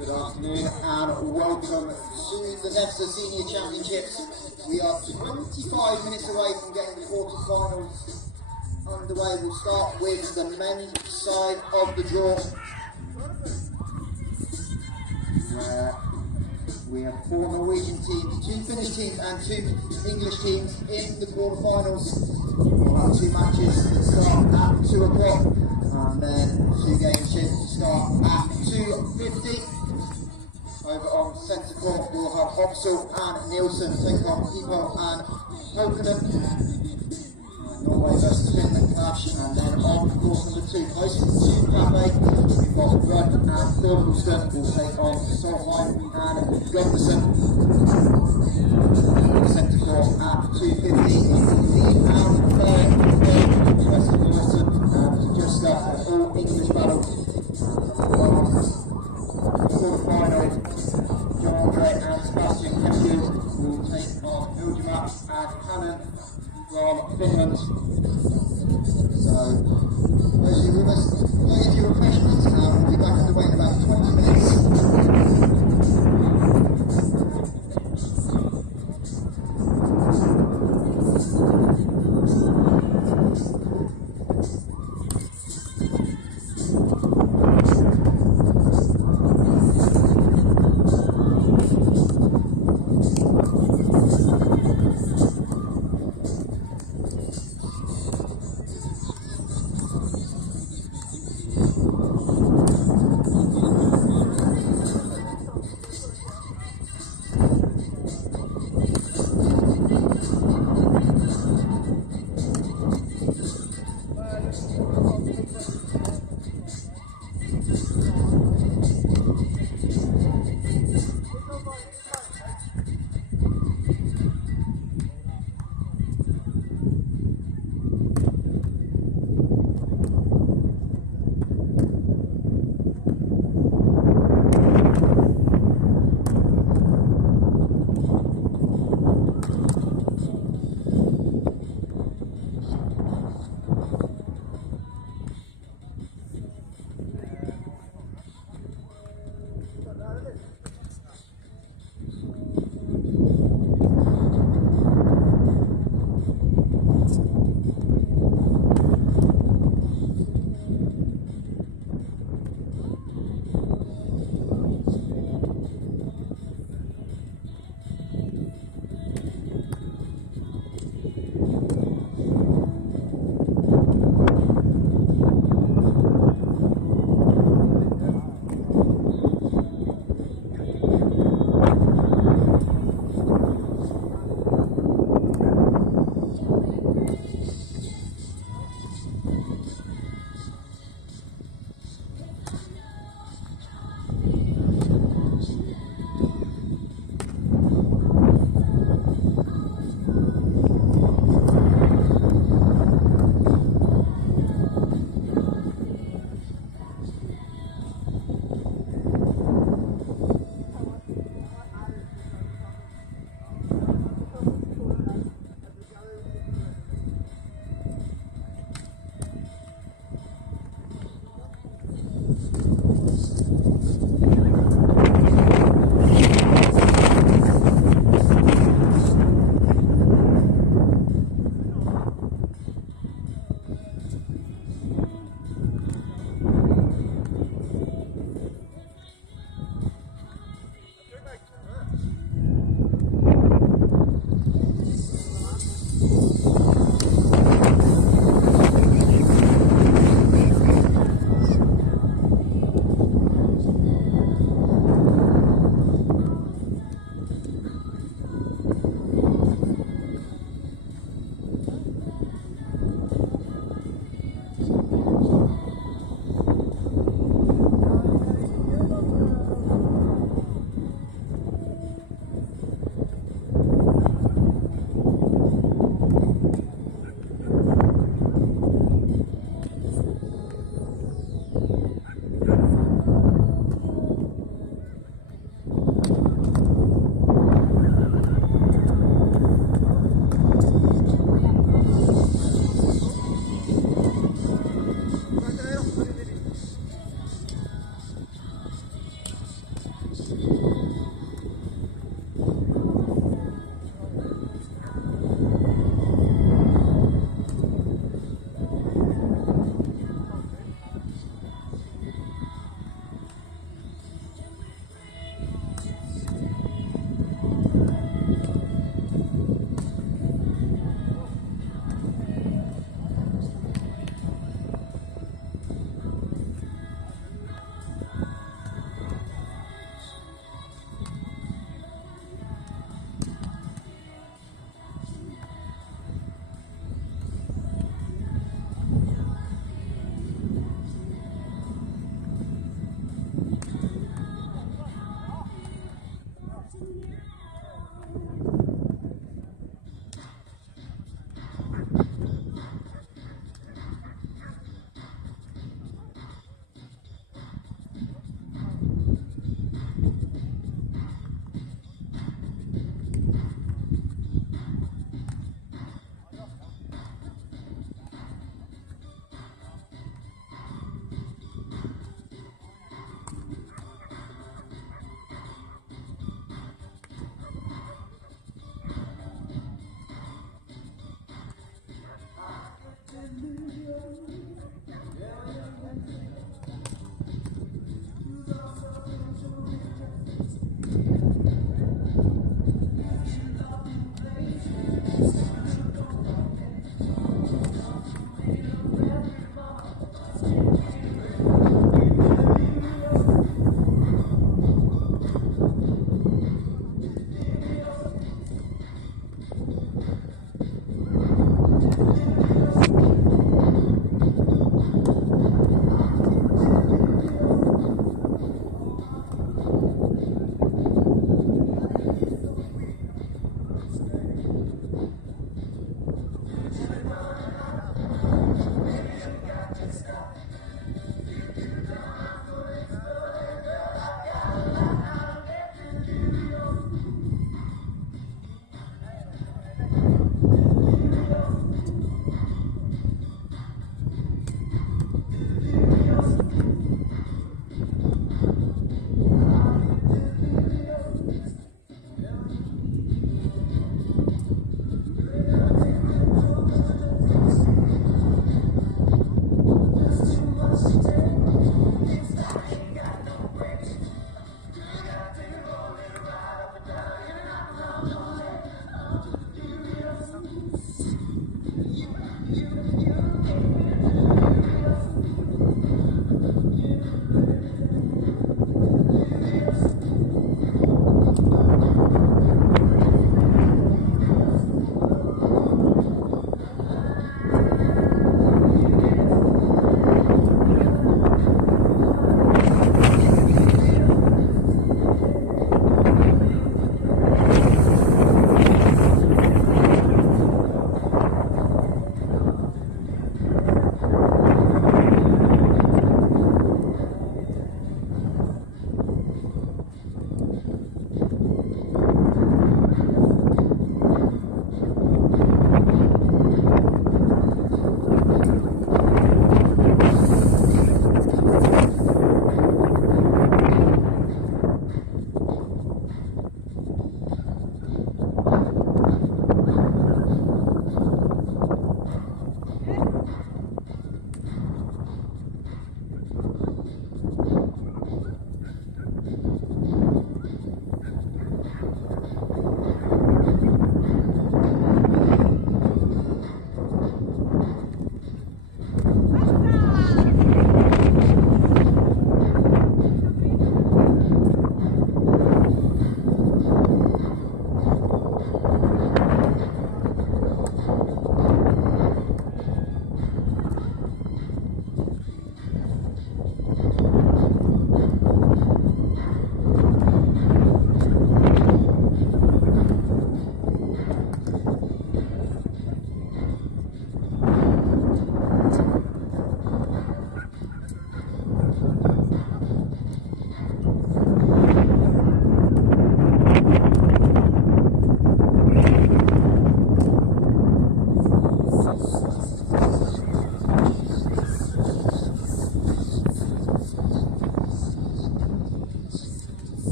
Good afternoon and welcome to the NEVZA Senior Championships. We are 25 minutes away from getting the quarterfinals underway. We'll start with the men's side of the draw, where we have 4 Norwegian teams, 2 Finnish teams and 2 English teams in the quarterfinals. We'll have 2 matches that start at 2 o'clock and then 2 games to start at 2:50. Over on centre court we'll have Hopsel and Nielsen take on Ipo and Thorkildsen. Norway versus Finland clash, and then on course number 2, closer to Cafe, we've got Ruud and Thorkildsen will take on Solheim and Bridlington. Centre court at 2:50 in the and third West Norton, and just all English battles. Quarterfinal, John Andre and Sebastian Kemfield will take on Majak and Hannon from Finland. So, those of you with us, go get your refreshments and we'll be back underway in about 20 minutes.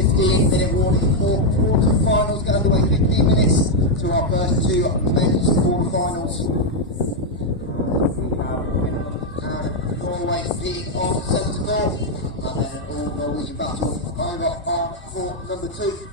15-minute warning for quarterfinals. Get underway 15 minutes to our first two men's quarterfinals. And Norway competing on 7 to 4. And then all Norwegian battle over on court number 2.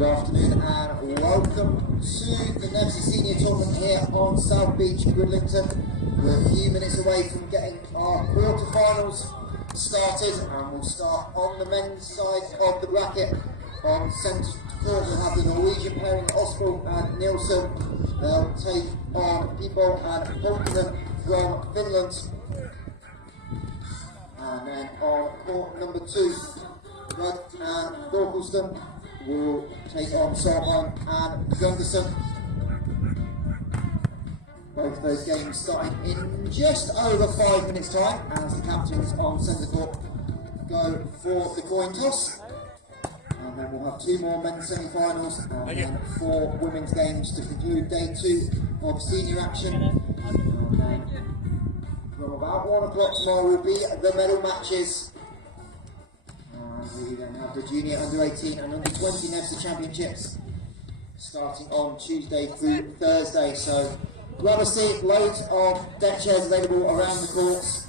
Good afternoon and welcome to the NEVZA Senior Tournament here on South Beach, Bridlington. We're a few minutes away from getting our quarterfinals started, and we'll start on the men's side of the bracket. On centre court we'll have the Norwegian pairing Osborne and Nielsen. They'll take on Ibo and Thorkildsen from Finland. And then on court number 2, Ruud and Thorkildsen will take on Solheim and Bridlington. Both of those games starting in just over 5 minutes time as the captains on centre court go for the coin toss. And then we'll have 2 more men's semi-finals and then 4 women's games to conclude day 2 of senior action. And then from about 1 o'clock tomorrow will be the medal matches. And we then have the junior under-18 and under-20 NEVZA championships starting on Tuesday through Thursday. So grab a seat, loads of deck chairs available around the courts.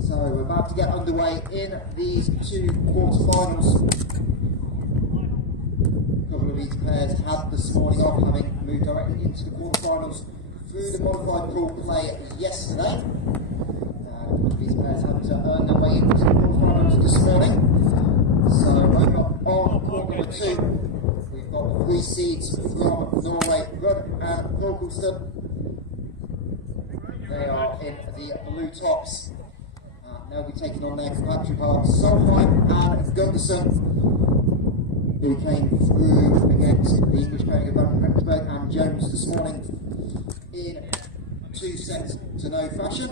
So we're about to get underway in these 2 quarterfinals. A couple of these pairs had this morning off, having moved directly into the quarterfinals through the modified pool play yesterday. These players have to earn their way into the quarterfinals this morning. So over on court number 2, we've got the 3 seeds from Norway, Ruud and Thorkildsen. They are in the blue tops. They'll be taking on their counterparts Solheim and Gunderson, who came through against the English pair of Bridlington and Jones this morning in 2 sets to no fashion.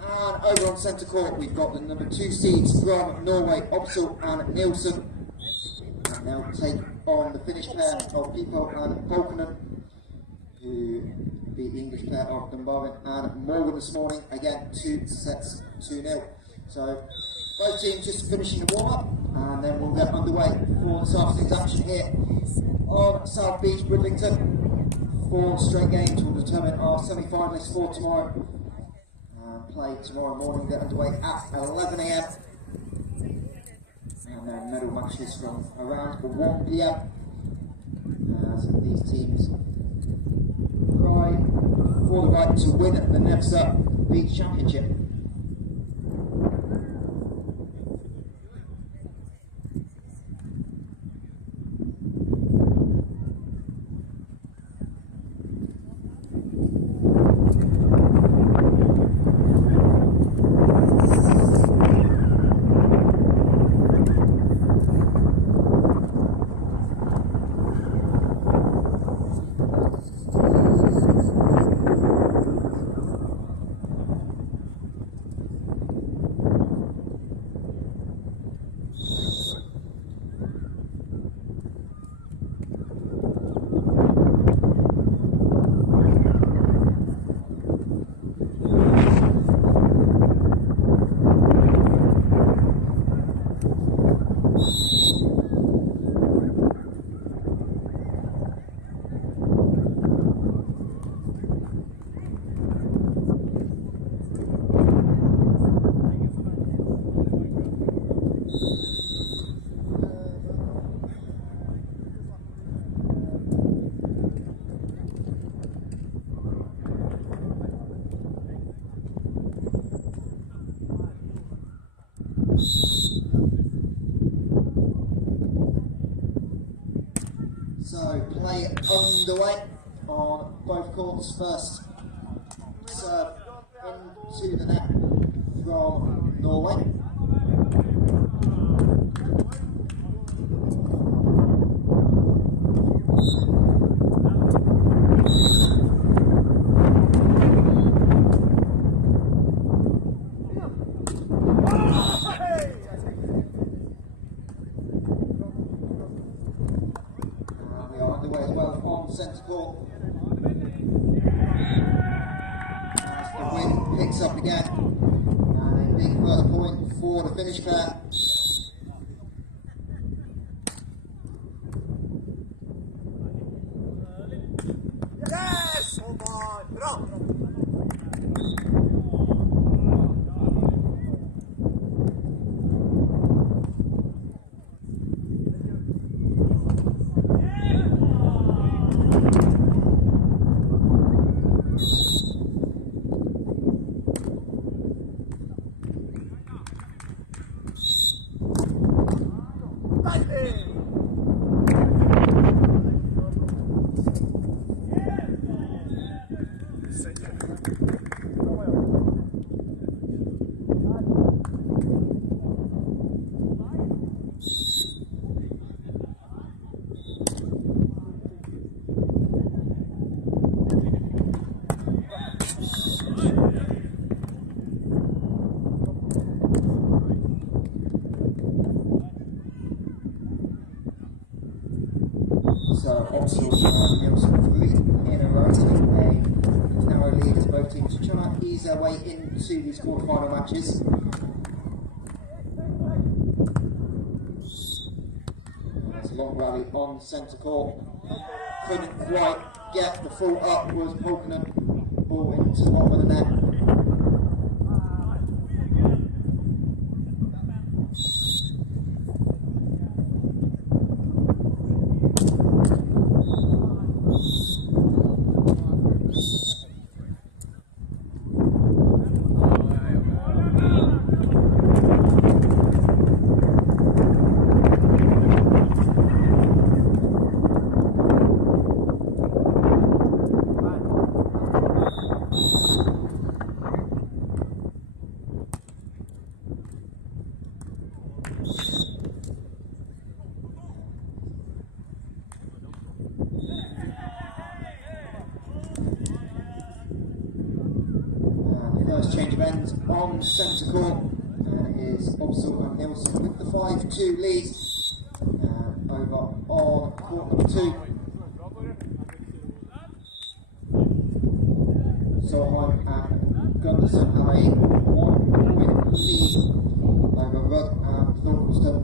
And over on centre court, we've got the number 2 seeds from Norway, Opsal and Nielsen. And they'll take on the Finnish pair of Pipo and Polkanen, who beat the English pair of Dunbarvin and Morgan this morning. Again, 2 sets 2-0. So both teams just finishing the warm-up, and then we'll get underway for this afternoon's action here on South Beach, Bridlington. 4 straight games will determine our semi-finalists for tomorrow. Play tomorrow morning, get underway at 11 AM. And then medal matches from around 1 PM. As these teams try for the right to win the NEVZA Beach Championship. So play underway on both courts. First serve into the net from Norway. Centre court as the wind picks up again, and a big first point for the Finnish pair. Yes! So Opsal Nielsen 3 in a row, a narrow lead as both teams are trying to ease their way into these quarterfinal matches. That's a long rally on centre court. Couldn't quite get the full up, was Polkanen. Ball into the bottom of the net. of ends on centre court. Is Bobsell and Nielsen with the 5-2 lead over on court number 2. Solheim and Gunderson have a 1-point lead over Ruud and Thorkildsen.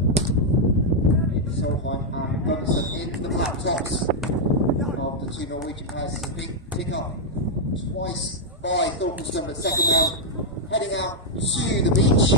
It's Solheim and Gunderson in the black tops of the two Norwegian pairs. It's a big tick up twice by Thorkildsen, but second round heading out to the beach.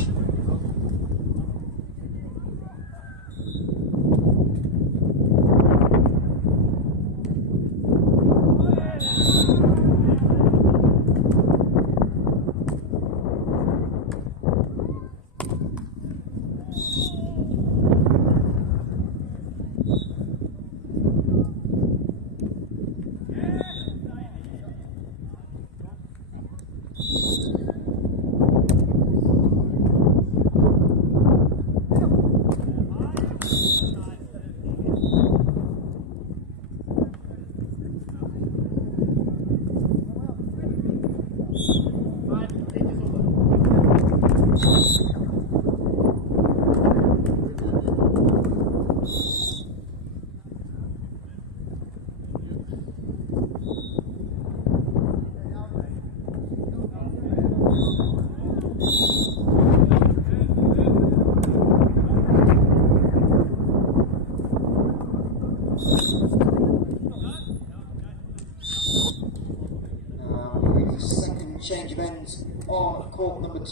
Change of ends on court number 2.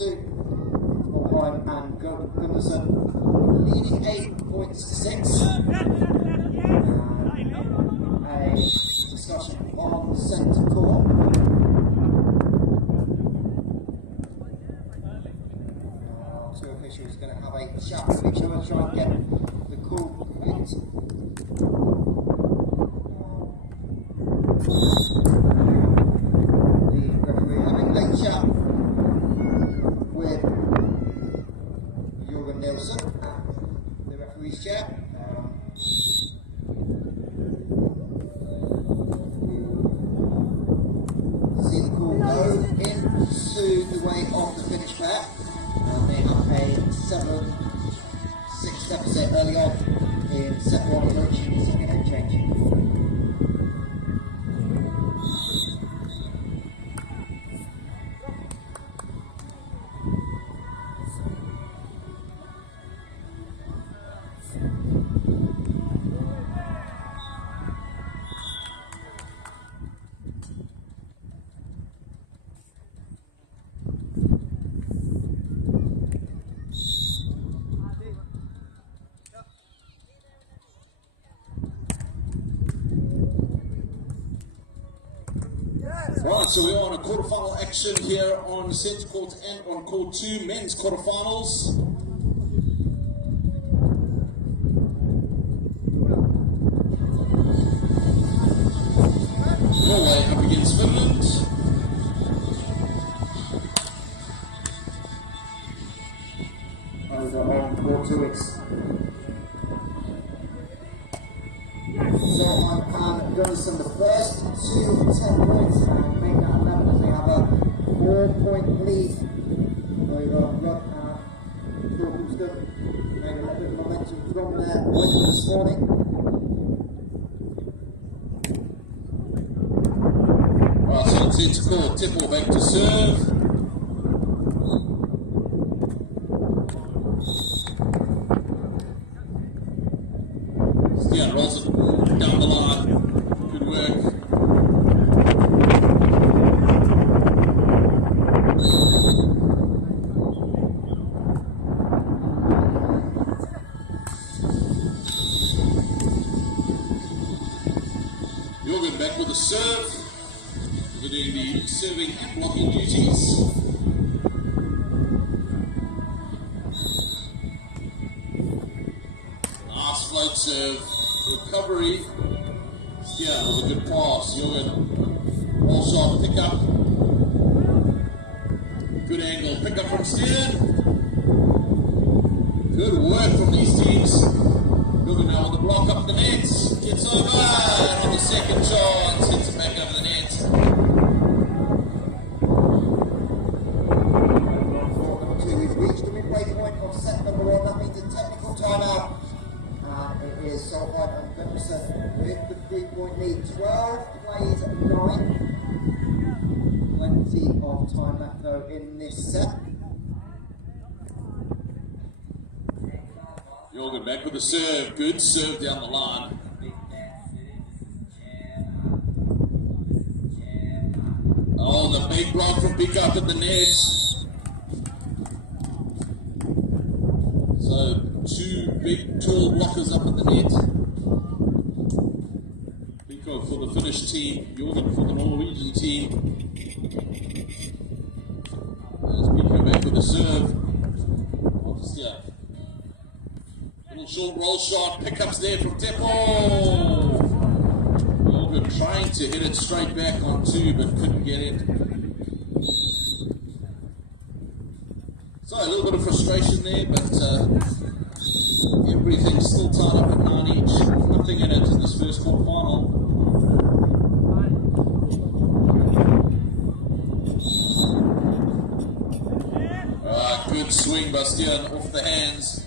Solheim and Gunderson leading 8 points to 6. A discussion on centre court. Two officials going to have a chat with each other, try and get the call correct. Chat with Nielsen at the referee's chair. See the call go into the way of the Finnish pair. They have a 7-6 deficit early on in set 1, approaching the second head change. Right, so we're on a quarterfinal action here on centre court and on court 2, men's quarterfinals. Norway up against Finland. Over on court 2, it's Solheim and Gunderson, the first to 10 points and make that 11 as they have a 4-point lead over Ruud and Thorkildsen. Made a little bit of momentum from their win this morning. Right, so it's into court, Tipple back to serve. Stian rolls it down the line. Good work. Jorgen back with the serve. We're doing the serving and blocking duties. Nice float serve. Recovery. Yeah, with a good pass. Jorgen. All shot pick up. Good angle. Pick up from Stian. Good work from these teams. Jorgen now on the block up the net. Gets over. And on the second chance, hits it back over the net. 3-point lead. 12 plays 9. Plenty of time left though in this set. Jorgen back with the serve. Good serve down the line. Oh, the big block from Pick up at the net. So, two big tall blockers up at the net. Pico for the Finnish team, Jorgen for the Norwegian team. There's Pico back with the serve. Obviously, little short roll shot, pickups there from Teppo. Jorgen trying to hit it straight back on two, but couldn't get it. So a little bit of frustration there, but everything's still tied up at 9 each. Nothing in it in this first quarterfinal. Good swing, Bastian, off the hands.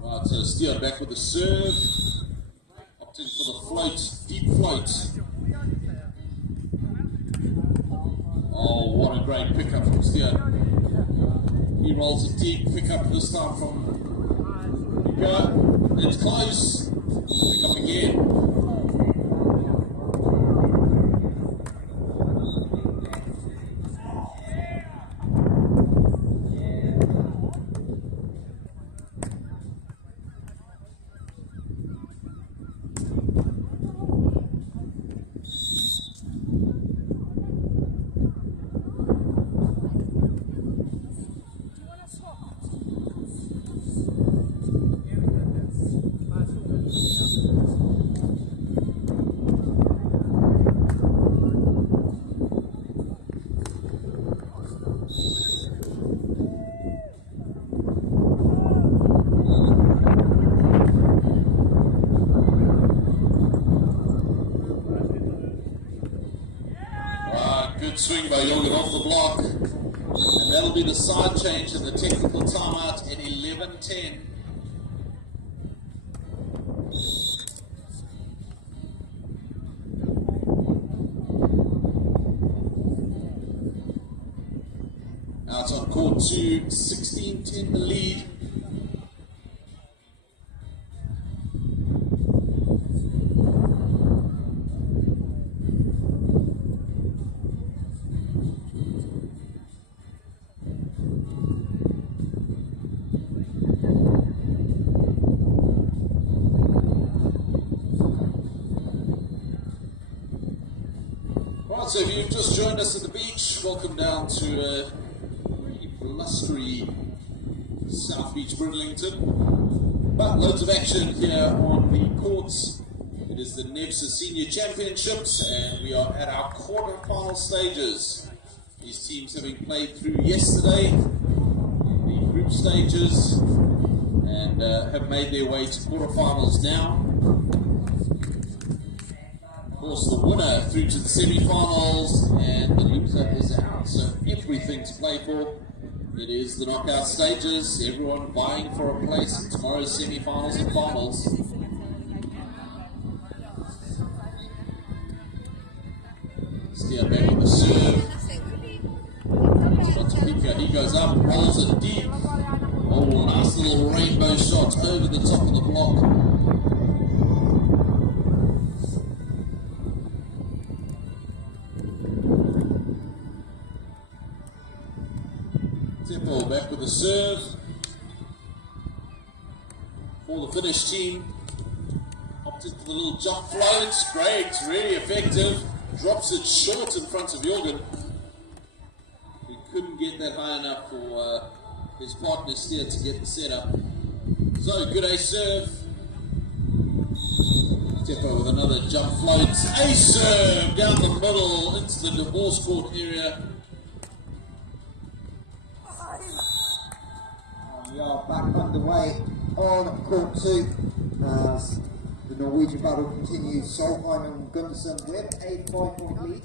Right, so Stian back with the serve. Opting for the float, deep float. Oh, what a great pickup from Stian. He rolls it deep, pickup this time from Majak. It's close. Pick up again. Swing by Jorgen off the block, and that'll be the side change in the technical timeout at 11:10. Out on court 2, 16-10 the lead. So if you've just joined us at the beach, welcome down to a really blustery South Beach, Bridlington. But loads of action here on the courts. It is the NEVZA Senior Championships, and we are at our quarterfinal stages. These teams having played through yesterday in the group stages and have made their way to quarterfinals now. Of course, the winner through to the semifinals, and the loser is out. So everything to play for. It is the knockout stages. Everyone vying for a place in tomorrow's semifinals and finals. Steer back with the serve. He goes up, rolls it deep. Oh, nice little rainbow shot over the top of the block. Temple back with the serve for the Finnish team. Opted for the little jump float. Great, really effective. Drops it short in front of Jorgen. He couldn't get that high enough for his partner Steer to get the setup. So good ace serve. Teppo with another jump float. Ace serve down the middle into the divorce court area. We are back underway on court 2 as the Norwegian battle continues. Solheim and Gunderson with a 5-point lead.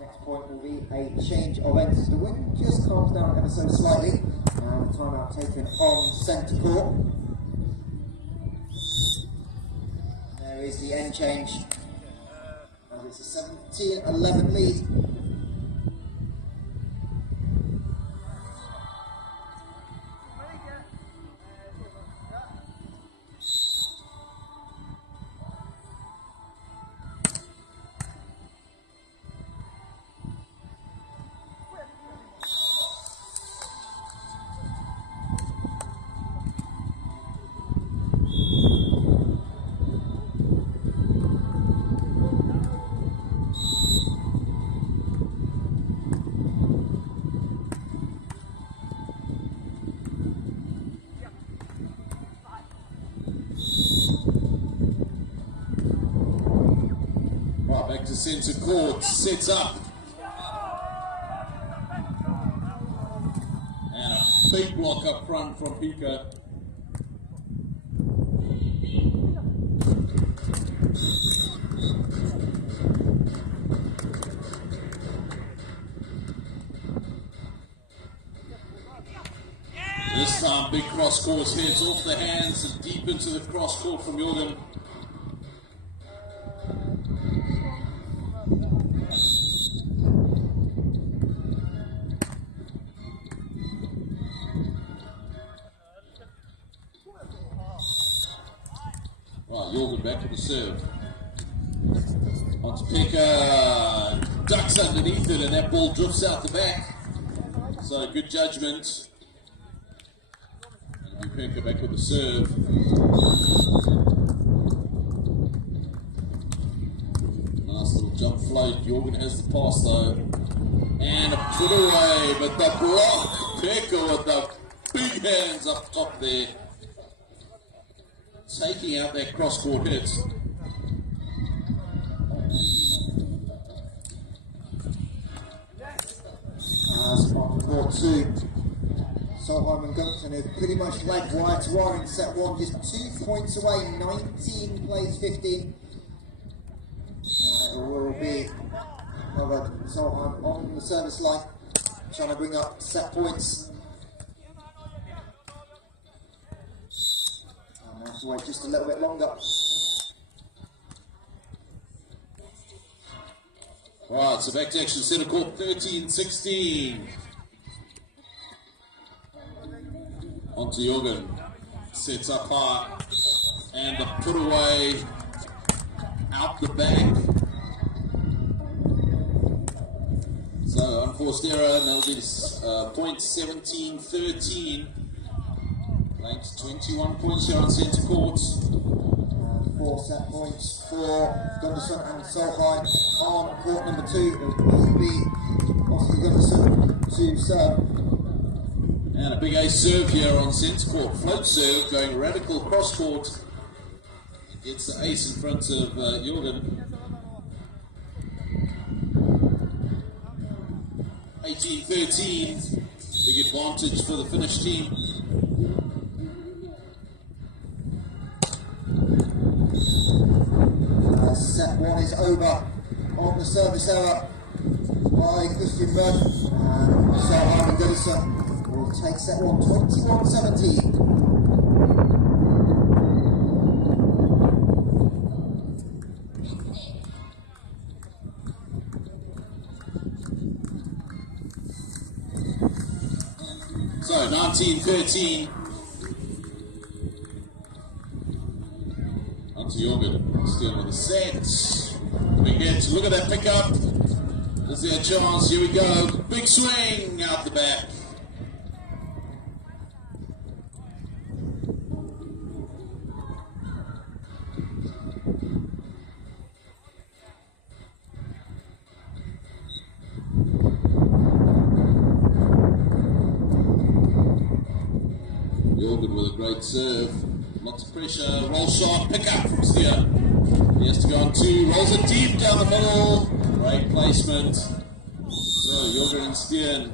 Next point will be a change of ends. The wind just calms down ever so slightly, and the timeout taken on centre court. There is the end change, and it's a 17-11 lead. Back to centre court, sets up. And a big block up front from Pika. This time, big cross court hits off the hands and deep into the cross court from Jorgen. Jorgen back to the serve. Onto Pika, ducks underneath it, and that ball drifts out the back. So good judgment. And Pika back with the serve. Nice little jump float. Jorgen has the pass though. And a put away, but the block. Pika with the big hands up top there, taking out that cross-court hit. Spot court 2. Solheim and Gumpton have pretty much led wire to wire in set 1, just 2 points away, 19 plays 15. It will be Solheim on the service line, trying to bring up set points. Have to wait just a little bit longer. Right, so back to action, centre court, 13-16. Onto Jorgen, sets up high, and the put away out the back. So unforced error, and that'll be point 17-13. Playing to 21 points here on centre court. 4 set points for Gunderson and Solheim on court number 2. It will be Oscar Gunderson to serve. And a big ace serve here on centre court. Float serve going radical cross court. Gets the ace in front of Jorgen. 18-13. Big advantage for the Finnish team. Set 1 is over on the service error by Christian Berg, and Solheim and Gunderson will take set 1 21-17. So 19-13. Onto Jorgen. Still with a set. Big hit. Look at that pickup. Is there a chance? Here we go. Big swing out the back. Jorgen with a great serve. Lots of pressure. Roll shot. Pick up from Steer. He has to go on 2. Rolls it deep down the middle. Great placement. So Jorgen and Steer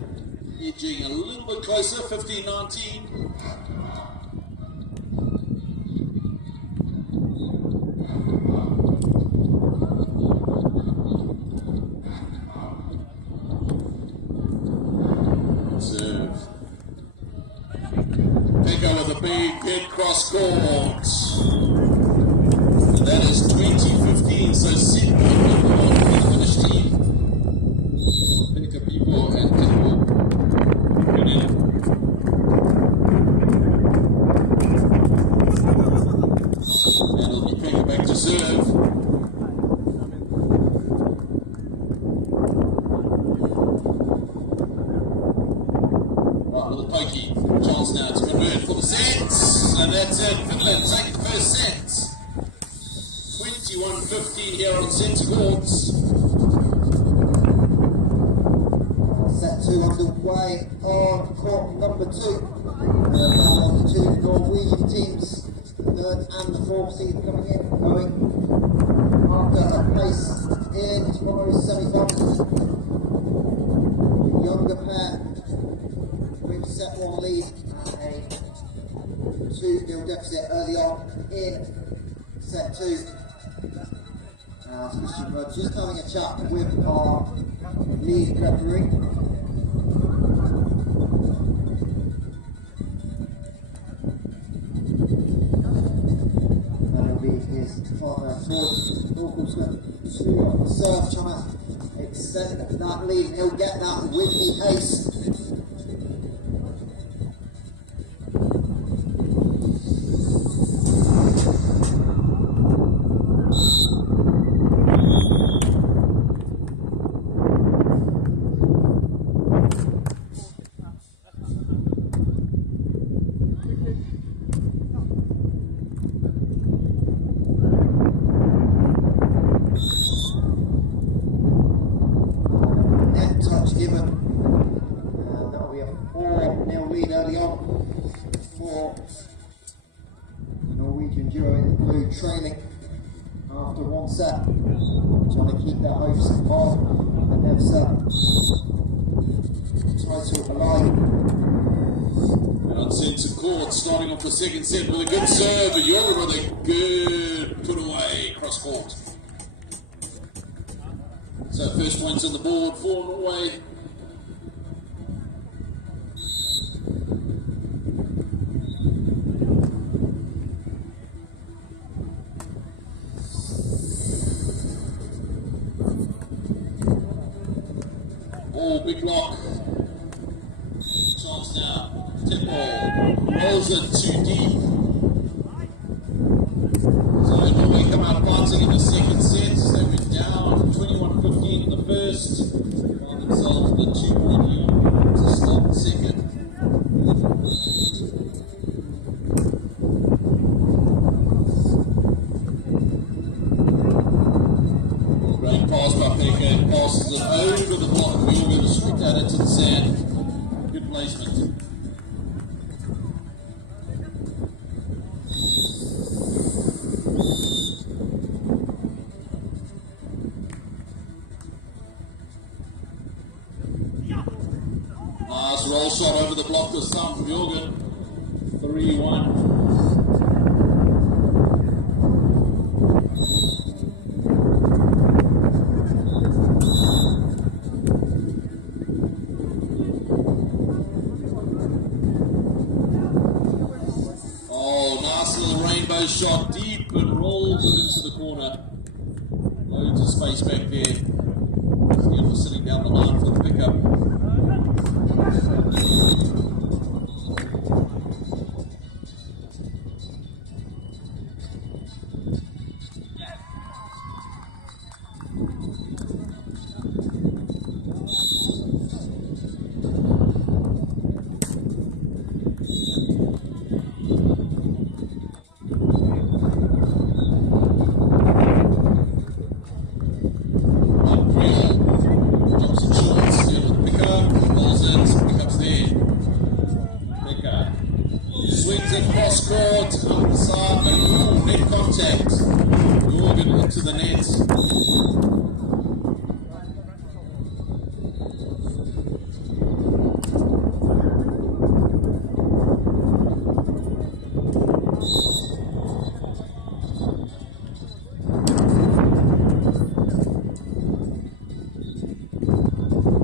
edging a little bit closer. 15-19. big hit cross court. That is 2015, so sit on the Finnish team. Pick up people and people. Good in. And it'll be Pekka back to serve. Right, little pokey. Chance now to convert for the set. And that's it. Finland take the first set. 21-15 here on centre courts. Set 2 underway on court number 2. Now on the 2 Norwegian teams, the 3rd and the 4th seed coming in, going after a place in tomorrow's semi-finals. The younger pair with set 1 lead and a 2-0 deficit early on in set 2. We're just having a chat with our lead referee. And it'll be his partner, Thorkildsen, to serve, trying to extend that lead. He'll get that with the ace. Given. That'll be a 4-0 lead early on for the Norwegian duo in the blue, trailing after 1 set. Trying to keep their hopes on the NEVZA title alive. And on centre court, starting off the second set with a good serve, and Jorgen with a good put away cross court. So first points on the board for Norway. Oh, big block. Chance now. Tip ball. Rolls it too deep. So Norway come out fighting in the second set. They went down 21-15 in the first. Found themselves with a 2-point lead to start the second. Great pass by Pekka, and passes it over the block. We all going to sweep that into the sand. Good placement. Nice roll shot over the block this time from Jorgen. 3-1. Shot deep and rolls it into the corner. Loads of space back there. Still sitting down the line for the pickup. To the net.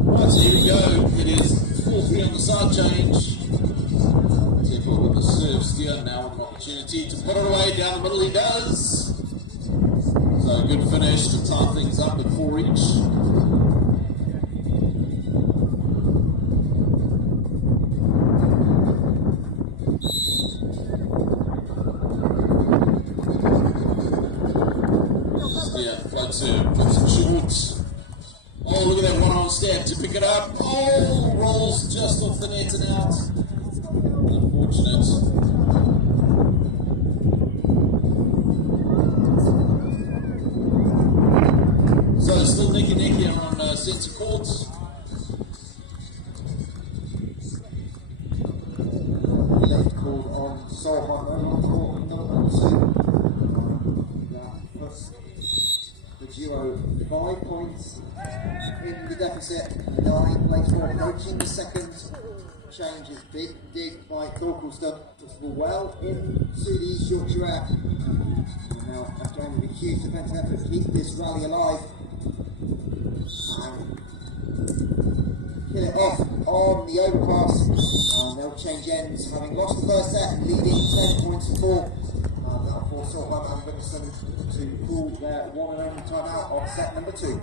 Right, so here we go. It is 4-3 on the side change. Temple with the serve Stian now with an opportunity to put it away down the middle. He does. So good finish to tie things up at 4 each. Serve, flips it short. Oh, look at that one-on step to pick it up. Oh, rolls just off the net and out. Unfortunate. So still neck here on centre court. Left called on Solheim on court number 2. The duo 5 points in the deficit, 9 plays for approaching the second. Change is big dig by Thorkildsen. Puts the ball well into the East Yorkshire air. And now again with a huge defensive effort to keep this rally alive. And kill it off on the overpass. And they'll change ends, having lost the first set, leading 10 points to 4. That'll force Solheim and Bridlington to call their one and only timeout on set number 2.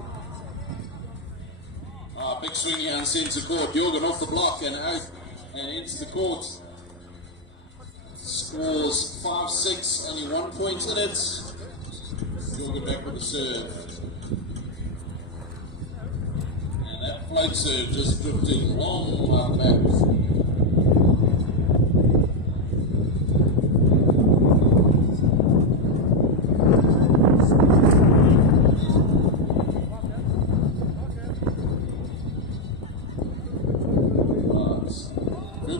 Big swing here on centre court. Jorgen off the block and out and into the court. Scores 5-6, only 1 point in it. Jorgen back with the serve. And that float serve just drifting long back.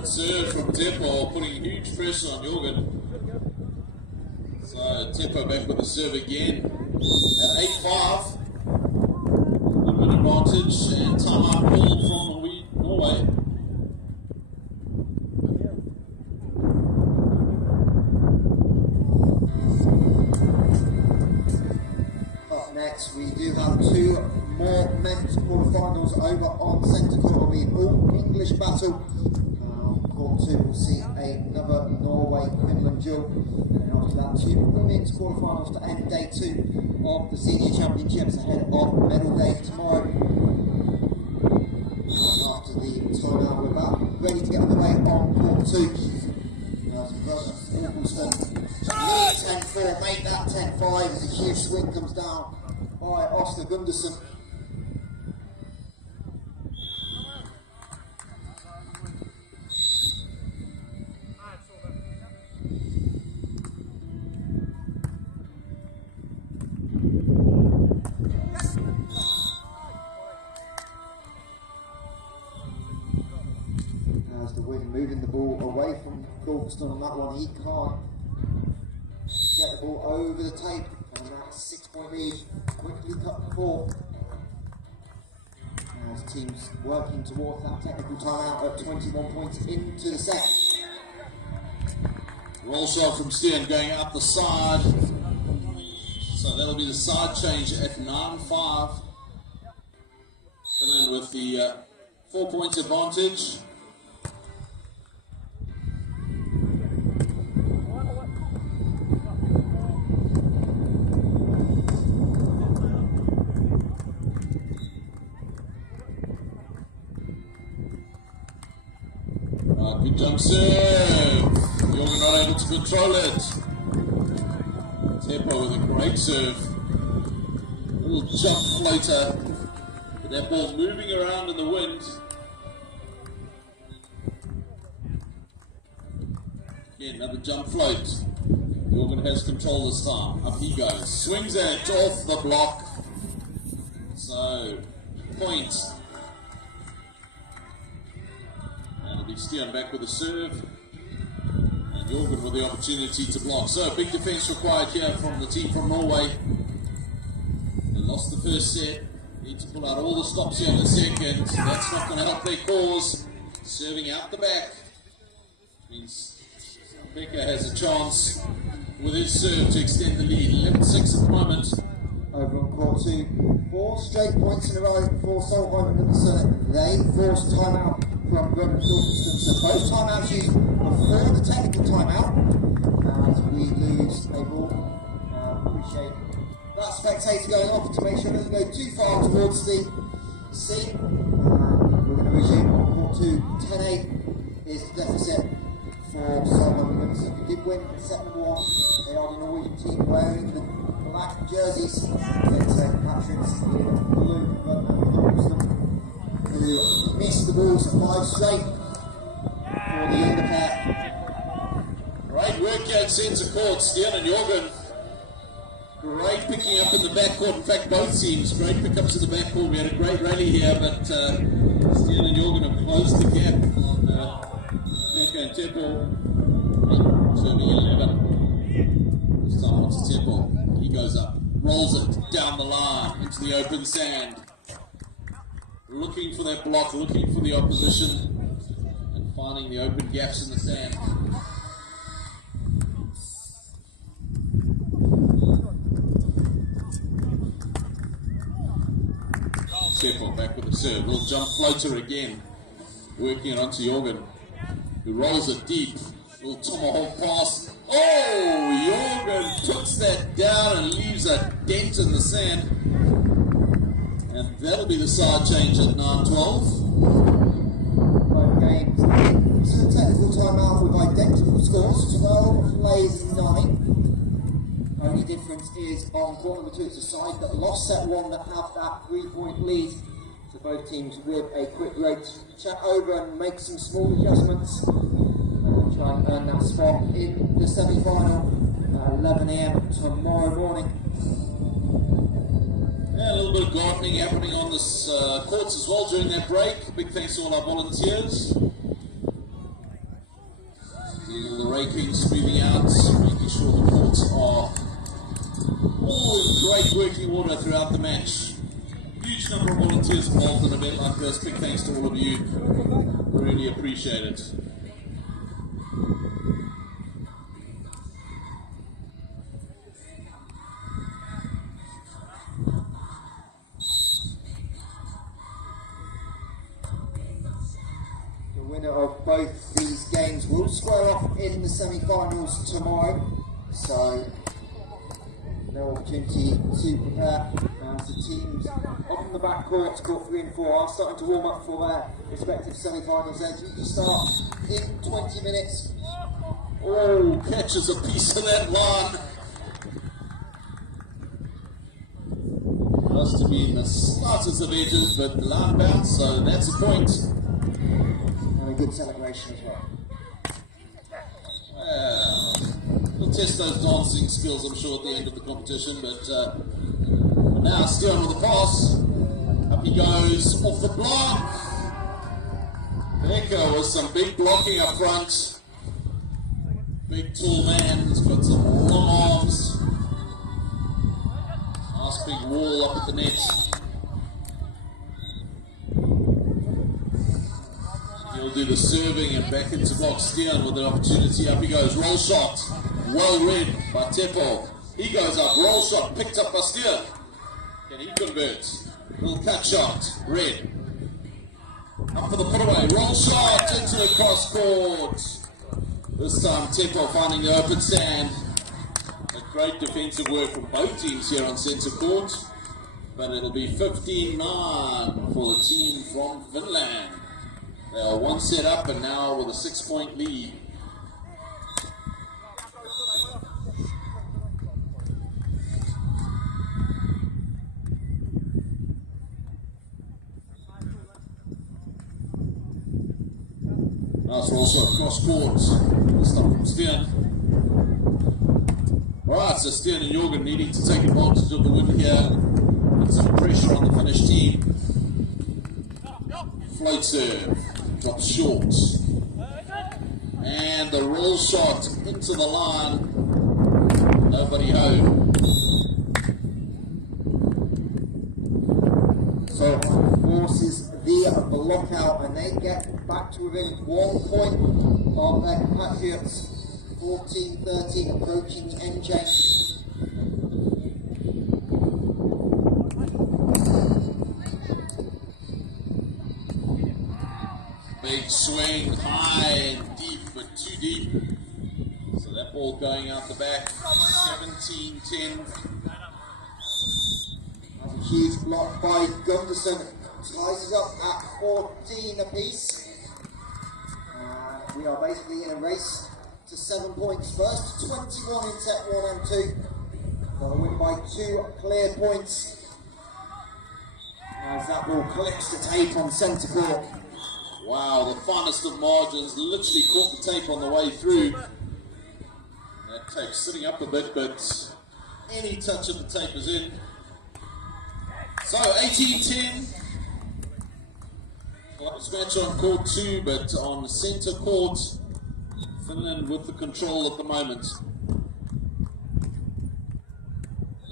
Serve from Teppo, putting huge pressure on Jorgen. So Teppo back with the serve again at 8-5. A good advantage and timeout call from Norway. Up next, we do have 2 more men's quarterfinals over on centre court. It'll be all English battle. Court 2 will see another Norway-Finland duel, and then after that 2 women's quarterfinals to end day 2 of the Senior Championships ahead of medal day tomorrow. And after the timeout, we're back ready to get underway on Court 2. Thorkildsen lead 10-4, make that 10-5 as a huge swing comes down by Oscar Gundersen. Moving the ball away from Thorkildsen on that one. He can't get the ball over the tape, and that's 6-point lead. Quickly cut 4. As teams working towards that technical timeout at 21 points into the set. Roll shot from Stian going out the side. So that'll be the side change at 9-5. Finland with the 4 points advantage. Good jump serve. Jorgen not able to control it. Teppo with a great serve. Little jump floater. But that ball moving around in the wind. Again, another jump float. Jorgen has control this time. Up he goes. Swings it off the block. So, point. Stian back with a serve, and Jorgen with the opportunity to block. So big defence required here from the team from Norway. They lost the first set, need to pull out all the stops here in the second. That's not going to help their cause. Serving out the back means Becker has a chance with his serve to extend the lead. 11-6 at the moment. Over on court 2, 4 straight points in a row for Solheim and Gundersen. They forced timeout from Ruud and Thorkildsen. So both timeouts used before the technical timeout as we lose a ball. Appreciate that spectator going off to make sure it doesn't go too far towards the sea. We're going to resume on court 2. 10-8 is the deficit for Solheim. So we did win set number 1. They are the Norwegian team wearing the black jerseys. Patrick's in blue who missed the balls 5 straight for the younger pair. Great work here at centre court, Stian and Jorgen. Great picking up in the backcourt. In fact, both teams, great pickups in the backcourt. We had a great rally here, but Stian and Jorgen have closed the gap on Majak and Temple. Serving 11. This time on to Temple. He goes up, rolls it down the line into the open sand. Looking for that block, looking for the opposition, and finding the open gaps in the sand. Temple back with the serve, little jump floater again, working it onto Jorgen, who rolls it deep, little tomahawk pass. Oh, Jorgen puts that down and leaves a dent in the sand, and that'll be the side change at 9-12. Both games to the technical timeout with identical scores, 12 plays 9. Only difference is on court number 2, it's a side that lost set 1 that have that 3-point lead. So both teams with a quick break to chat over and make some small adjustments and try and earn that spot in the semi-final at 11 AM tomorrow morning. Yeah, a little bit of gardening happening on this courts as well during that break. Big thanks to all our volunteers. Doing all the raking, smoothing out, making sure the courts are all in great working order throughout the match. Huge number of volunteers involved in an event like this. Big thanks to all of you. Really appreciate it. The winner of both these games will square off in the semi-finals tomorrow. So no opportunity to prepare as the teams on the back court 3 and 4 are starting to warm up for their respective semi-finals. They're due to start in 20 minutes. Oh, catches a piece of that line. Must have been the slightest of edges, but the line bounced, so that's a point. And a good celebration as well. Well, we'll test those dancing skills, I'm sure, at the end of the competition, but now Stian with the pass. Up he goes, off the block. Becker with some big blocking up front. Big tall man, he's got some long arms. Nice big wall up at the net. He'll do the serving and back into block. Stian with an opportunity. Up he goes, roll shot. Well read by Temple. He goes up, roll shot, picked up by Stian. Can he convert? Little cut shot, red. Up for the put away, roll shot into the cross court. This time Temple finding the open sand. A great defensive work from both teams here on centre court. But it'll be 15-9 for the team from Finland. They are one set up and now with a 6-point lead. Nice roll shot cross court. This time from Stian. Alright, so Stian and Jorgen needing to take advantage of the win here. Put some pressure on the Finnish team. Float serve. Drops short. And the roll shot into the line. Nobody home. So forces the block out and they get back to within 1 point of their compatriots. 14-13 approaching the end change. Big swing, high and deep, but too deep. So that ball going out the back, 17-10. That's a huge block by Gunderson. Ties it up at 14 apiece. We are basically in a race to 7 points first. 21 in set 1 and 2. Got to win by 2 clear points. As that ball clips the tape on centre court. Wow, the finest of margins, literally caught the tape on the way through. That tape's sitting up a bit, but any touch of the tape is in. So 18-10. Close match on court 2, but on centre court, Finland with the control at the moment.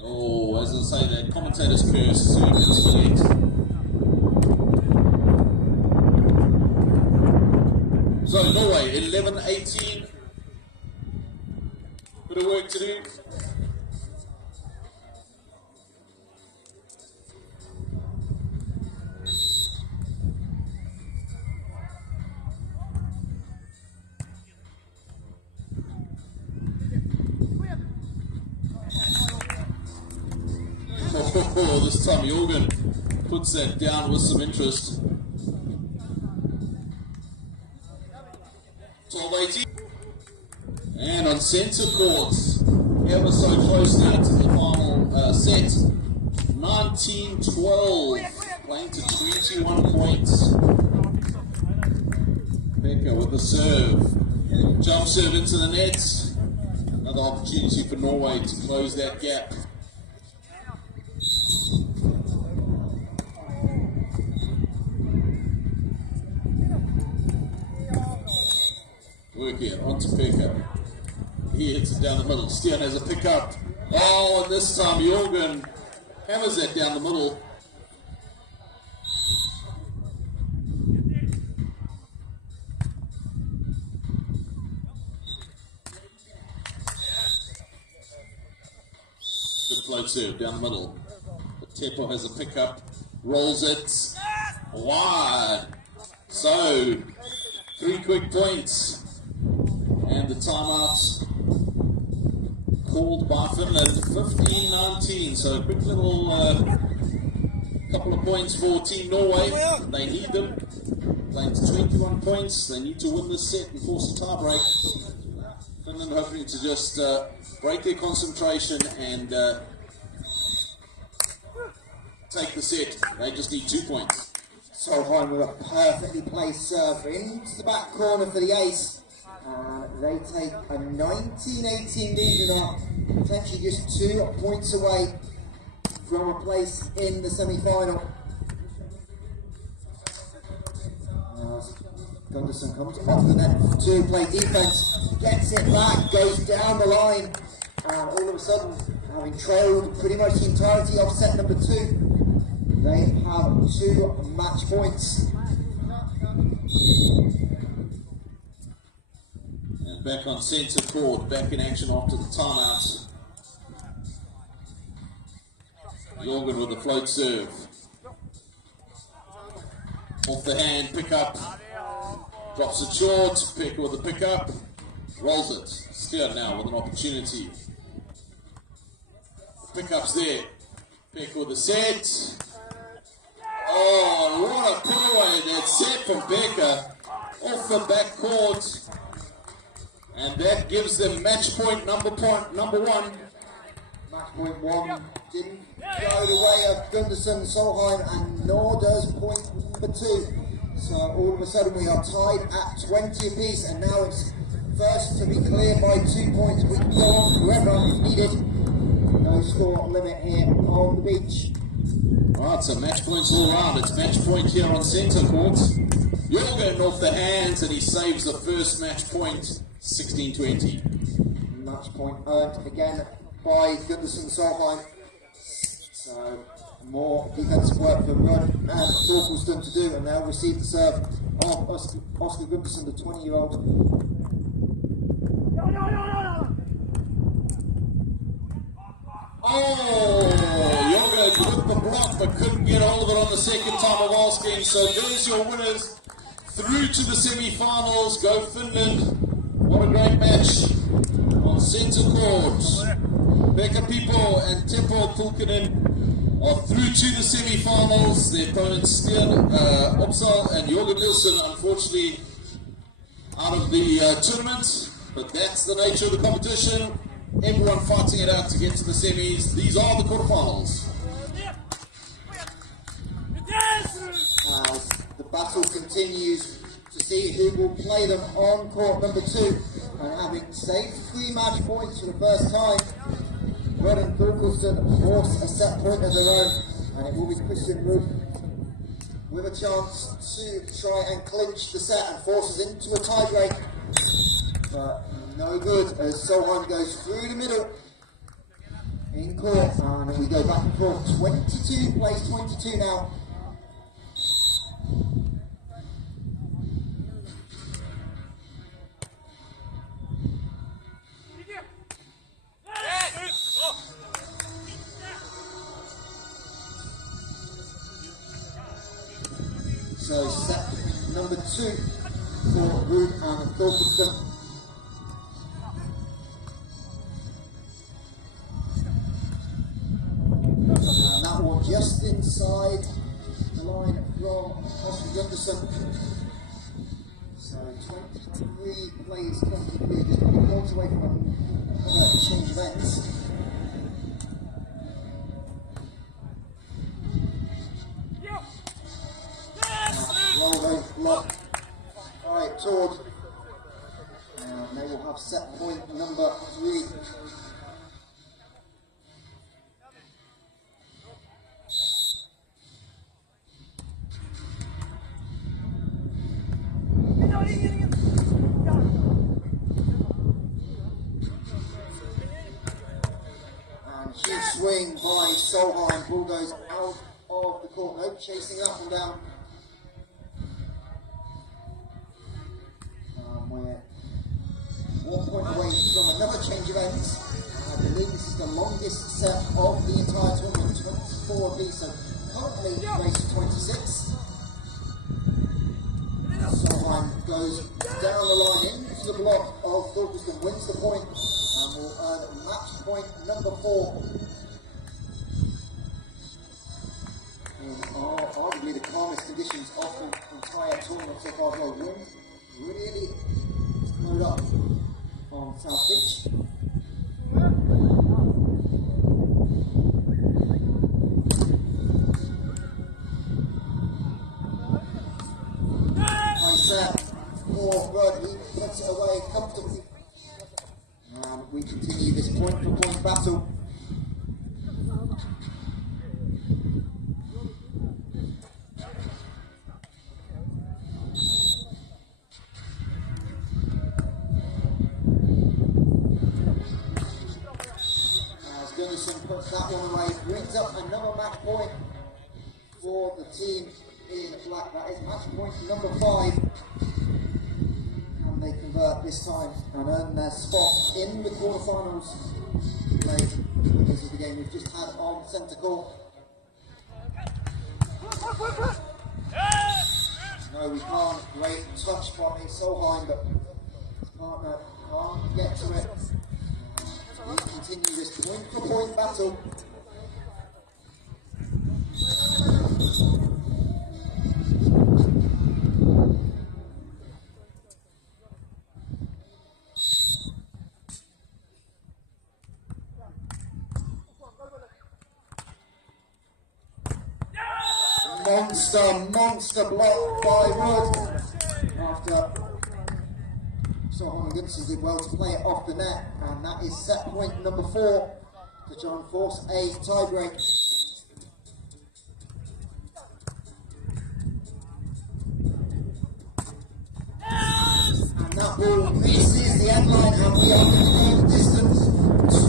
Oh, as I say, that commentator's curse soon into the net. So Norway, 11-18. Bit of work to do. Oh, this time Jorgen puts that down with some interest. 12-18. And on centre court, ever so close now to the final set. 19-12, playing to 21 points. Pekka with the serve. Jump serve into the net. Another opportunity for Norway to close that gap. Work here, onto Pekka. He hits it down the middle. Stian has a pick up. Oh, and this time Jorgen hammers that down the middle. Good float serve down the middle. But Teppo has a pick up, rolls it wide. So, 3 quick points. And the timeout called by Finland, 15-19. So a quick little couple of points for Team Norway. They need them. Playing to 21 points. They need to win this set and force a tie break. Finland hoping to just break their concentration and take the set. They just need 2 points. Solheim with a perfectly placed serve into the back corner for the ace. They take a 19-18 lead and are potentially just 2 points away from a place in the semi-final. Gunderson comes off the net to play defense, gets it back, goes down the line, and all of a sudden, having trailed pretty much the entirety of set number 2, they have 2 match points. Back on centre court, back in action after the timeout. Jorgen with the float serve. Off the hand, pick up. Drops it short, Pekka with the pick up. Rolls it. Still now with an opportunity. The pick up's there. Pekka with the set. Oh, what a put away that set from Pekka. Off the back court. And that gives them match point number 1. Match point 1 didn't go the way of Gunderson, Solheim, and nor does point number 2. So all of a sudden we are tied at 20 apiece, and now it's first to be cleared by 2 points. We can go on whoever is needed. No score limit here on the beach. Right, so match points all around. It's match point here on centre court. Jorgen off the hands, and he saves the first match point. 16-20. Match point earned again by Gunderson Solheim. So more defensive work for Ruud and Thorkildsen to do, and they'll receive the serve of Oscar Gunderson, the 20-year-old. Oh, Jorgen with the block, but couldn't get hold of it on the second time of asking. So there's your winners. through to the semi-finals. Go Finland. What a great match on centre court. Pekka Pipo and Teppo Thorkildsen are through to the semi-finals. Their opponents Stian Opsal and Jorgen Nielsen, unfortunately out of the tournament, but that's the nature of the competition. Everyone fighting it out to get to the semis. These are the quarterfinals. As the battle continues to see who will play them on court number 2, and having saved 3 match points for the first time, Ruud and Thorkildsen force a set point of their own, and it will be Ruud with a chance to try and clinch the set and force us into a tiebreak, but no good as Solheim goes through the middle in court, and we go back and forth. 22 plays 22 now. So set number 2 for Ruud and Thorkildsen. And that one just inside the line from Oscar Gunderson. So 23 plays 23, just points away from another change of ends. Well block. Alright, Tord. And they will have set point number 3. And huge swing by Solheim. Ball goes out of the court. No chasing up and down. We're 1 point away from another change of ends. I believe this is the longest set of the entire tournament, 24 apiece, so currently race for 26. Solheim goes down the line into the block of Thorkildsen, wins the point, and will earn match point number 4. In arguably the calmest conditions of the entire tournament so far. Well, wind really snowed up on South Beach. Nice set for Ruud, he puts it away comfortably. And we continue this point for point battle. Puts that one away, brings up another match point for the team in black. That is match point number 5. And they convert this time and earn their spot in the quarterfinals. Play the winners of the game we've just had on centre court. No, we can't. Great touch by Solheim, but his partner can't get to it. We continue this point for point battle. Monster block by Ruud. After Solheim Gunderson did well to play it off the net, and that is set point number 4 to try and force a tiebreak. And that ball misses the end line, and we are in distance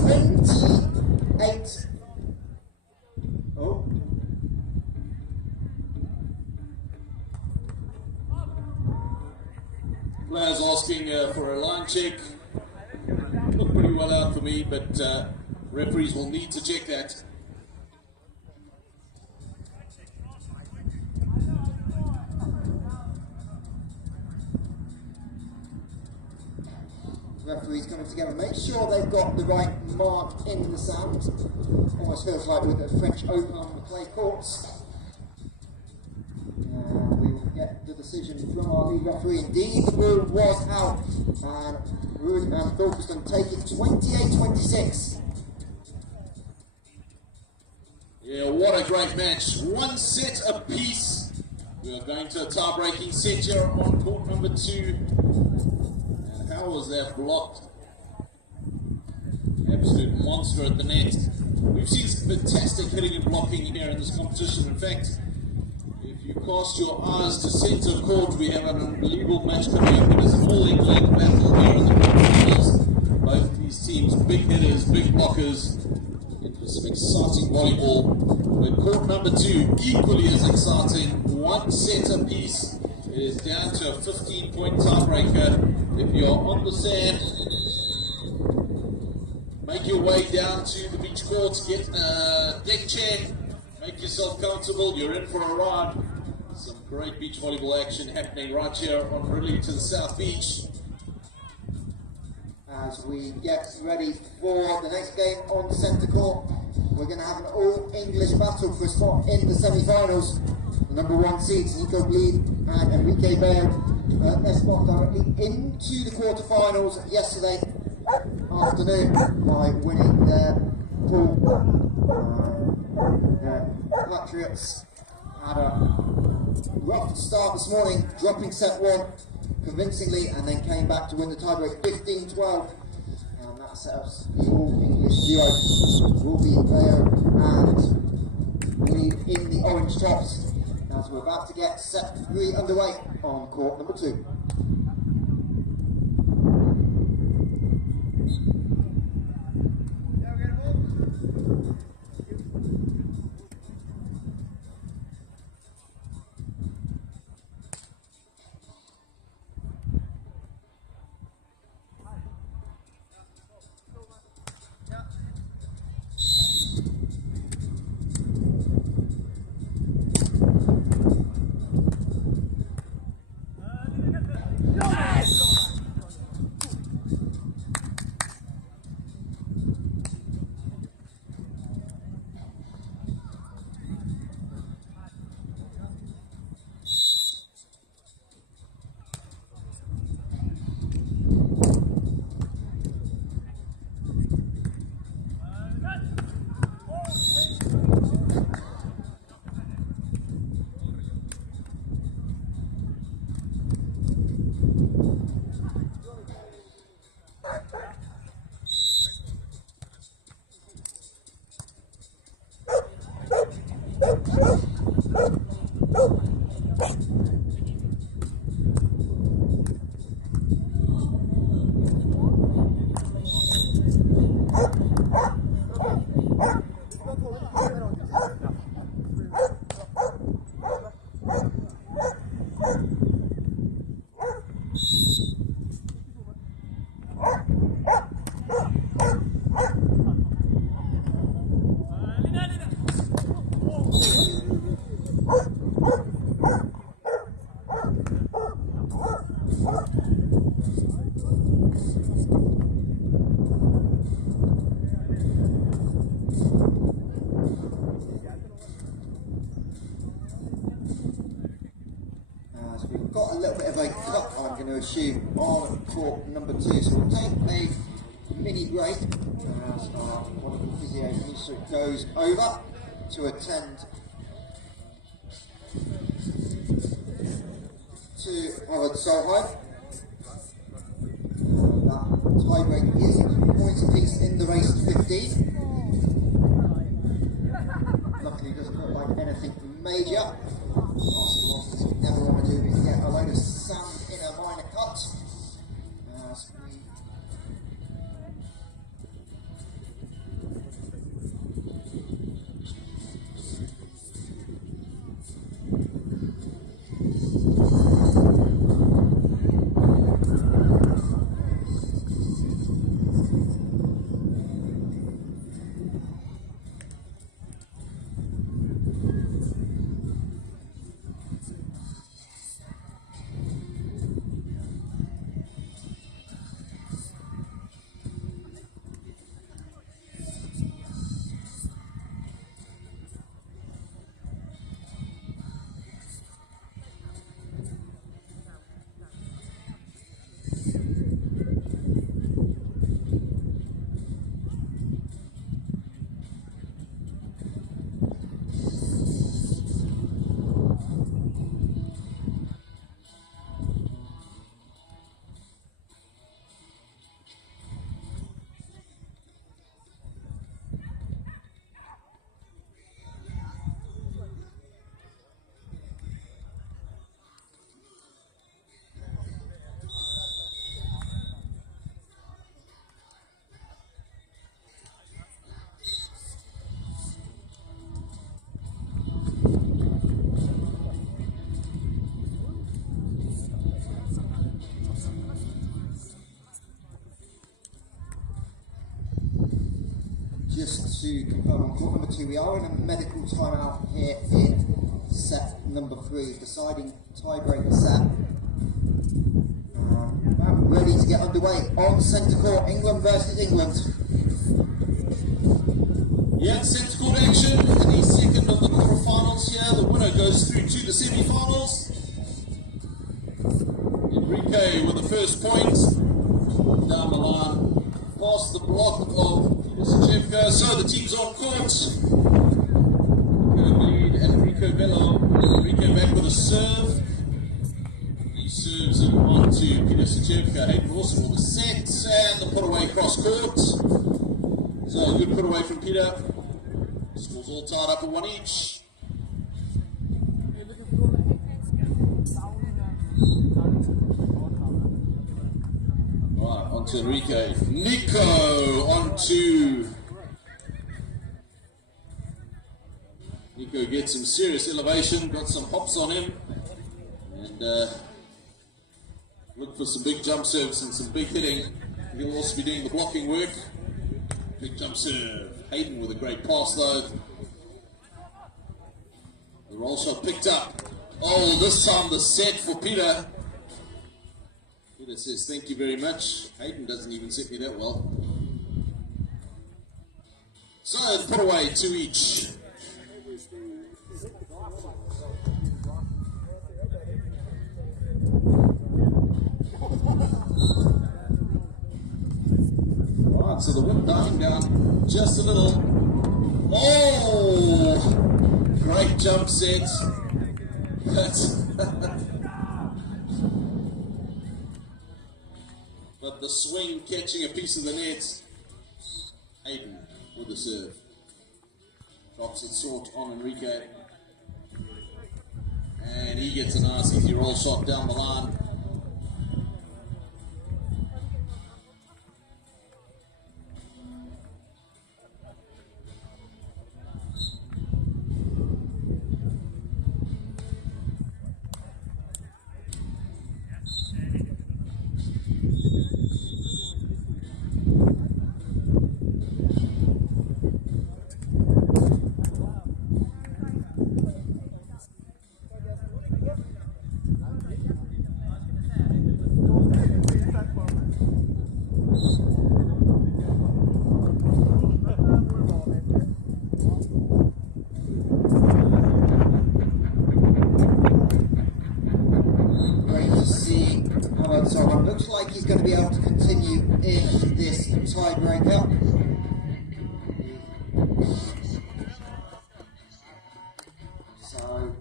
28. Oh. Players asking for a line check. Looked pretty well out for me, but referees will need to check that. referees coming together, make sure they've got the right mark in the sand. Almost feels like with the French Open on the clay courts. We will get the decision from our lead referee. Indeed, the ball was out, and Ruud and Thorkildsen take it 28-26. Yeah, what a great match. One set apiece. We are going to a tie-breaking set here on court number 2. And how was that blocked? Absolute monster at the net. We've seen some fantastic hitting and blocking here in this competition. In fact, if you cast your eyes to centre court, we have an unbelievable match coming up. It is an all-England battle here in the quarterfinals. Both these teams, big hitters, big blockers. Into some exciting volleyball. With court number 2 equally as exciting. One set apiece. It is down to a 15-point tiebreaker. If you're on the sand, make your way down to the beach court, get a deck chair, make yourself comfortable, you're in for a ride. Some great beach volleyball action happening right here on Bridlington South Beach. As we get ready for the next game on centre court, we're going to have an all-English battle for a spot in the semi-finals. The number 1 seeds, Nico Bleed and Enrique Bale, their spot directly into the quarterfinals yesterday afternoon by winning their pool. The Patriots had a rough start this morning, dropping set 1 convincingly, and then came back to win the tiebreak 15-12. And that set up the all-English duo. Will be Bale and Bleed in the orange tops, as we're about to get set 3 underway on court number 2. We've got a little bit of a cut, I'm going to assume, on court number 2. So we'll take a mini break as our wonderful physio Lisa goes over to attend to Howard Solheim. That tiebreak is points apiece in the race to 15. Luckily, it doesn't look like anything major. Never want to do is get a load of sand in a minor cut. As we to confirm on court number 2, we are in a medical timeout here in set number 3, deciding tiebreaker set. Ready to get underway on centre court, England versus England. Yeah, centre court action in the second of the quarterfinals here. The winner goes through to the semifinals. Enrique with the first point down the line, past the block of Peter. So the team's on court. Lead Enrique Bello. Enrique back with a serve. Serves it on to Peter Sachevka. Hayden Wilson with the set and the put away cross court. So a good put away from Peter. Scores all tied up at 1 each. Right, on to Enrique. Nico on to. Nico gets some serious elevation, got some hops on him. And look for some big jump serves and some big hitting. He'll also be doing the blocking work. Big jump serve. Hayden with a great pass though. The roll shot picked up. Oh, this time the set for Peter. Peter says thank you very much. Hayden doesn't even set me that well. So put away 2 each. Right, so the wind dying down just a little. Oh, great jump set. But the swing catching a piece of the net. Hayden with the serve. Drops it short on Enrique. And he gets a nice easy roll shot down the line. Looks like he's going to be able to continue in this tiebreaker. So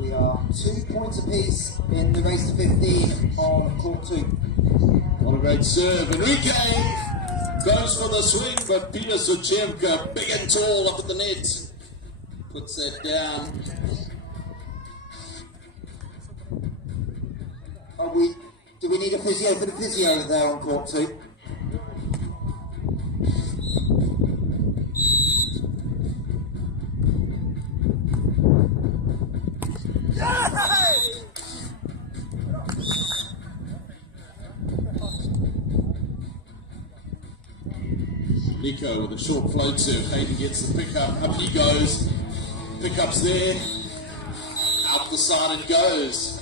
we are 2 points apiece in the race to 15 on court 2. What a great serve. Enrique goes for the swing, but Peter Sachevka, big and tall up at the net, puts that down. Do we need a physio for the physio there on court 2? Nico with a short float serve. Hayden gets the pickup. Up he goes. Pickup's there. Out the side it goes.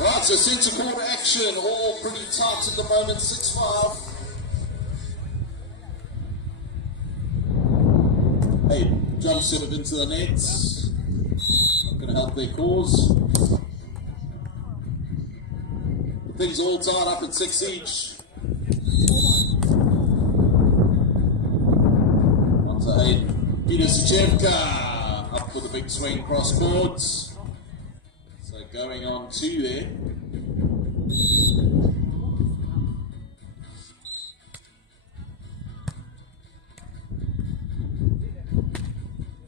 Right, so centre court action, all pretty tight at the moment, 6-5. Hey, jump set it into the net. Not going to help their cause. Things all tied up at 6 each. On to Hayden. Peter Sachevka up with a big swing cross courts. So going on 2 there.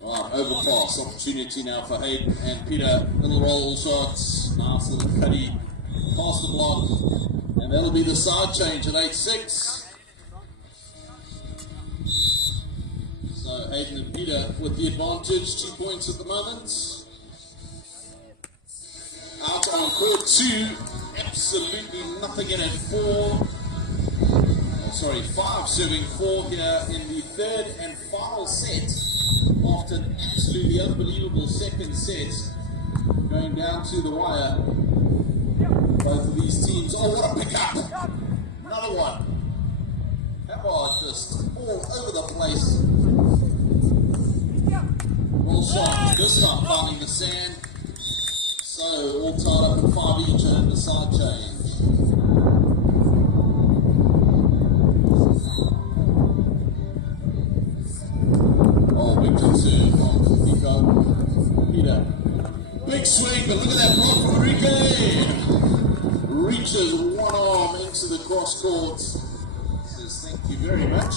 Right, overpass opportunity now for Hayden and Peter. Little roll shots, nice little cutty past the block, and that'll be the side change at 8-6. So Hayden and Peter with the advantage, 2 points at the moment. Out start on court 2. Absolutely nothing in it. 5 serving 4 here in the third and final set. After an absolutely unbelievable second set, going down to the wire. Both of these teams. Oh, what a pickup! Another one. How about just all over the place? Well shot. This time finding the sand. So all tied up in 5 each and the side change. Oh, big concern from Nico. Peter. Big swing, but look at that block from Enrique. Reaches one arm into the cross court. Says thank you very much.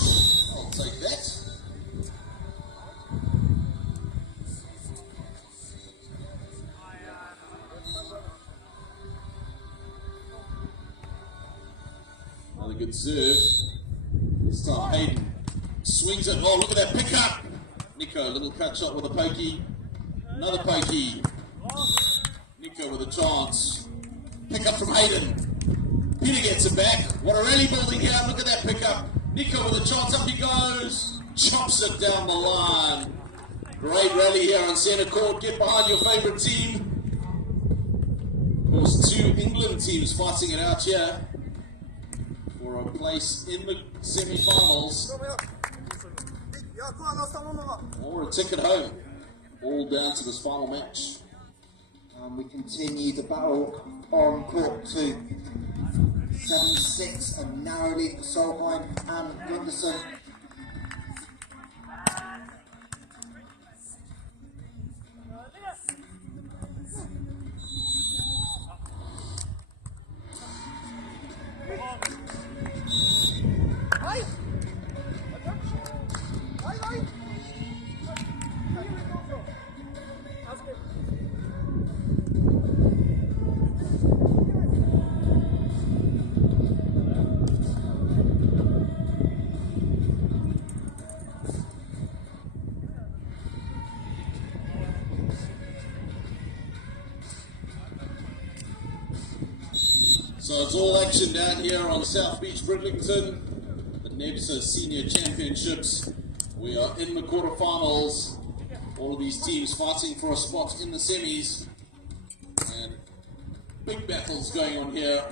I'll take that. Another good serve. This time Hayden swings it. Oh, look at that pickup. Nico, a little cut shot with a pokey. Another pokey. Nico with a chance. Pick up from Hayden. Peter gets it back. What a rally building here. Look at that pickup. Nico with a chance. Up he goes. Chops it down the line. Great rally here on center court. Get behind your favorite team. Of course, 2 England teams fighting it out here for a place in the semi-finals. Or a ticket home. All down to this final match. We continue the battle on court 2. 7-6, a narrow lead for Solheim and Gunderson. So it's all action down here on South Beach, Bridlington. The NEVZA Senior Championships. We are in the quarterfinals. All of these teams fighting for a spot in the semis. And big battles going on here,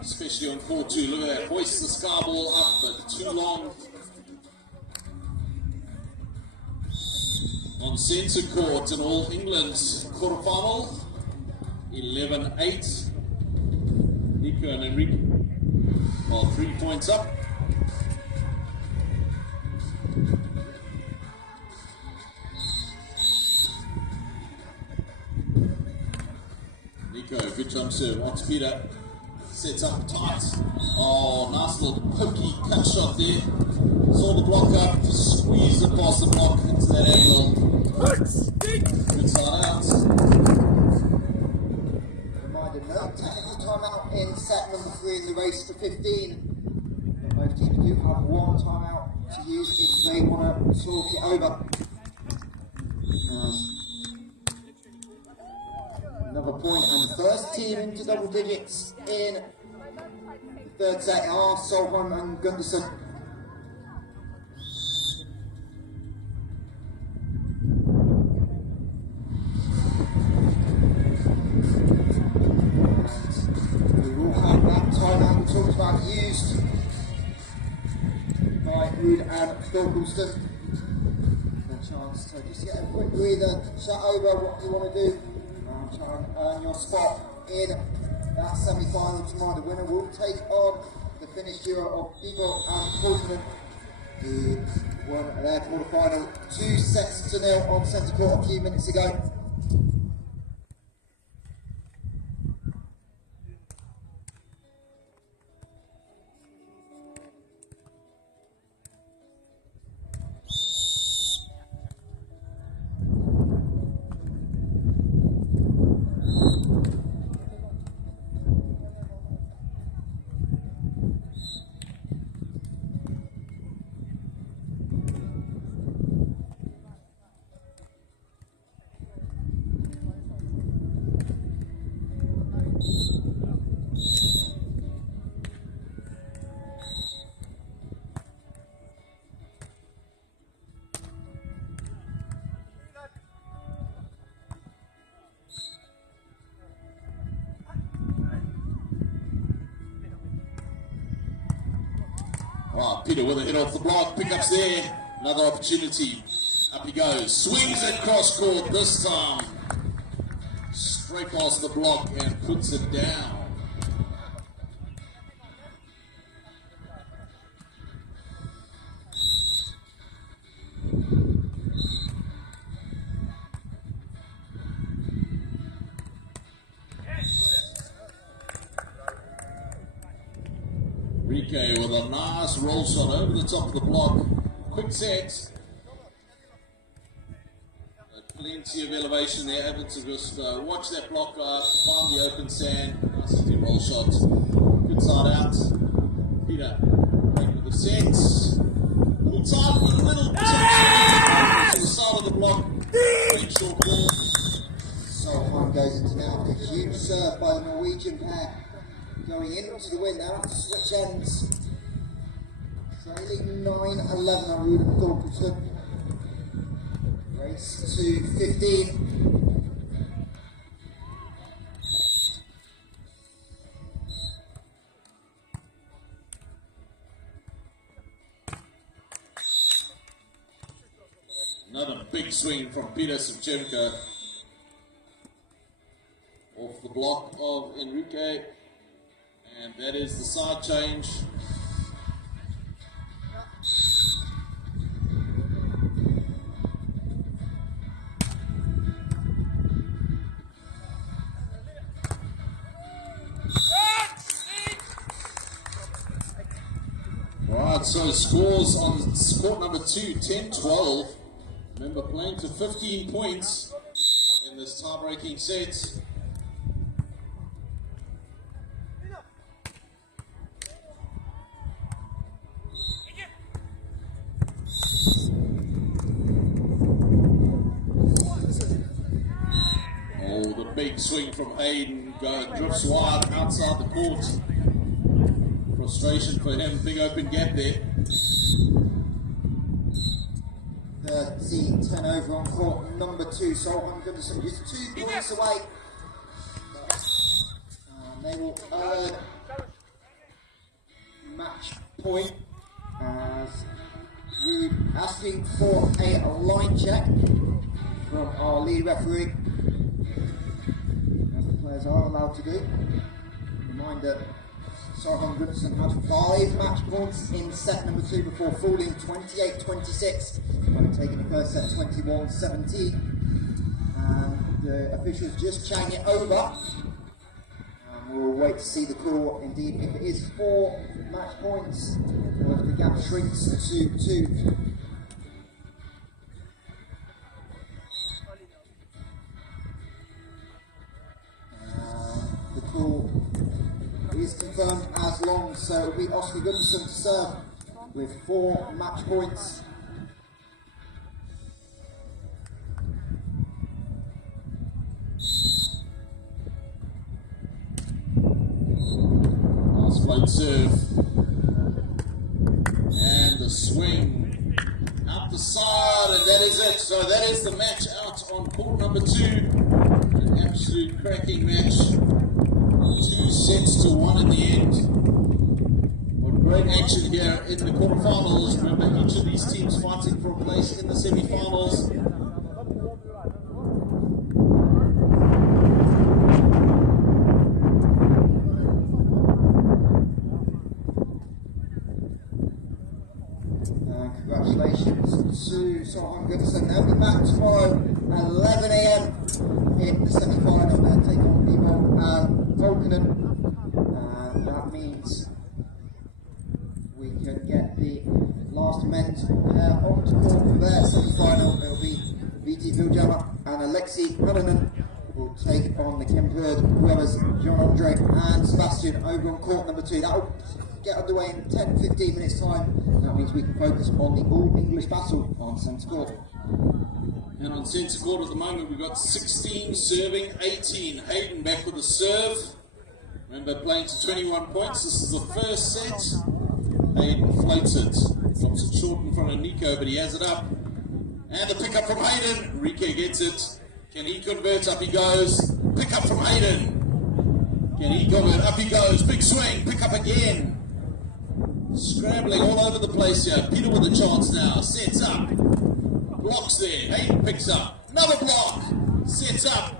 especially on court 2. Look at that, hoist the sky ball up, but too long. On centre court in All England's quarterfinal, 11-8. Nico and Enrique are 3 points up. Nico, good jump serve, on to Peter. Sets up tight. Oh, nice little pokey cut shot there. Saw the block up, squeezed it past the block into that angle. Good side out. Reminder, no technical timeout in set number 3 in the race to 15. Both teams do have 1 timeout to use if they want to talk it over. Another point, and the first team into double digits in the third set are Solheim and Gunderson. We will have that timeout we talked about used by Ruud and Thorkildsen. A chance to just get a quick breather, chat over what you want to do, and try and earn your spot in that semi-final tomorrow. The winner will take on the Finnish duo of Ivo and Quarterfinal, who won their quarter-final 2-0 on centre court a few minutes ago. Wow, Peter with a hit off the block, pickups there, another opportunity. Up he goes, swings it cross court this time. Straight past the block and puts it down. Rike with a nice roll shot over the top of the block. Quick set. Plenty of elevation there, able to just watch that block find the open sand. Nice easy roll shot. Good side out. Peter playing with the sets. Little tight, little touch to the side of the block. Very short ball. Solheim goes into now a huge serve by the Norwegian pair. Going into the win now, switch ends. Trailing 9-11 on Ruud and Thorkildsen. Race to 15. Another big swing from Peter Savchenko. Off the block of Enrique. And that is the side change. Right, so scores on court number 2, 10-12. Remember, playing to 15 points in this tie-breaking set. Oh, the big swing from Hayden drifts wide outside the court. Frustration for him, big open gap there. 13-10 over on court number 2. Solheim Gunderson just 2 points away. They will earn match point as Ruud asking for a line check from our lead referee, as the players are allowed to do. Reminder, Solheim Gunderson had 5 match points in set number 2 before falling 28-26 when taking the first set 21-17. And the officials just chatting it over. We'll wait to see the call, indeed, if it is 4 match points or if the gap shrinks to 2. The call is confirmed as long, so it will be Oscar Gunderson to serve with 4 match points. Nice float serve. And the swing up the side, and that is it. So that is the match out on court number 2. An absolute cracking match. 2-1 in the end. What great action here in the quarterfinals. Remember, each of these teams fighting for a place in the semifinals. Congratulations to Solheim Gunderson. They'll be back tomorrow at 11 AM in the semi-final. They'll take on Thorkildsen. That means we can get the last men's onto court for their semi-final. It'll be VT Viljama and Alexei Hannanen will take on the Kemperd brothers, John Andre and Sebastian, over on court number 2. That'll get underway in 10-15 minutes time. That means we can focus on the all-English battle on centre court. And on centre court at the moment we've got 16 serving 18. Hayden back with a serve. Remember, playing to 21 points. This is the first set. Hayden floated. Drops it short in front of Nico, but he has it up. And the pickup from Hayden. Rike gets it. Can he convert? Up he goes. Pick up from Hayden. Can he convert? Up he goes. Big swing. Pick up again. Scrambling all over the place here. Peter with a chance now. Sets up. Blocks there. Hayden picks up. Another block. Sets up.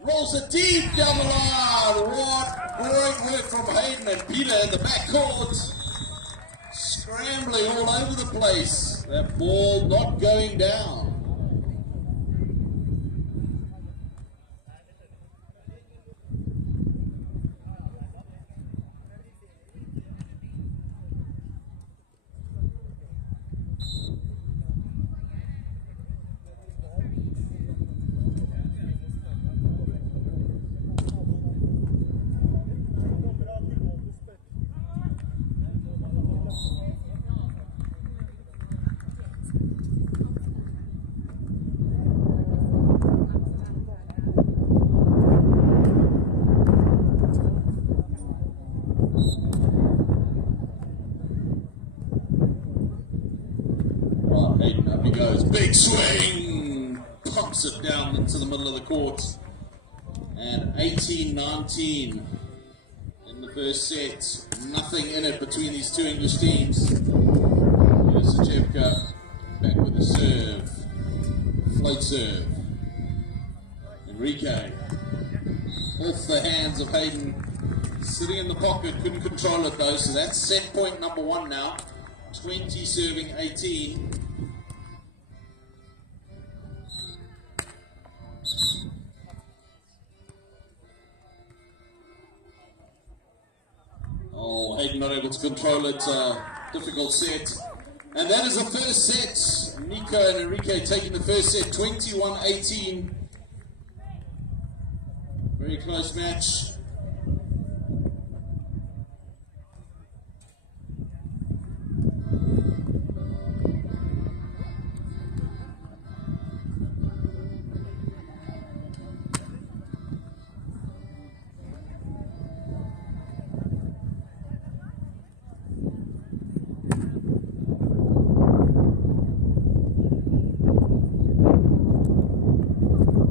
Rolls it deep down the line. What great work from Hayden and Peter in the backcourt. Scrambling all over the place. That ball not going down. Hayden, up he goes. Big swing! Pumps it down into the middle of the court. And 18-19 in the first set. Nothing in it between these two English teams. Here's Sajevka back with the serve. Float serve. Enrique. Off the hands of Hayden. Sitting in the pocket, couldn't control it though, so that's set point number 1 now. 20 serving 18. Oh, Hayden not able to control it. Difficult set. And that is the first set. Nico and Enrique taking the first set, 21-18. Very close match.